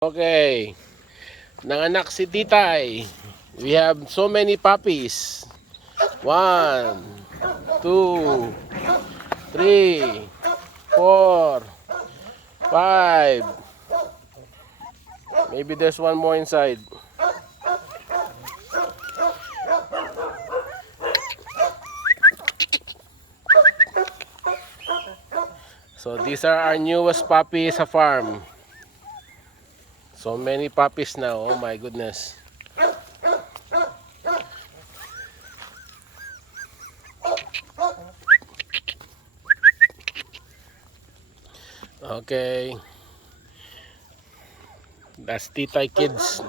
Okay, nanganak si Titay. We have so many puppies. 1, 2, 3, 4, 5. Maybe there's one more inside. So these are our newest puppies sa farm. So many puppies now. Oh my goodness. Okay. That's Titay Kids.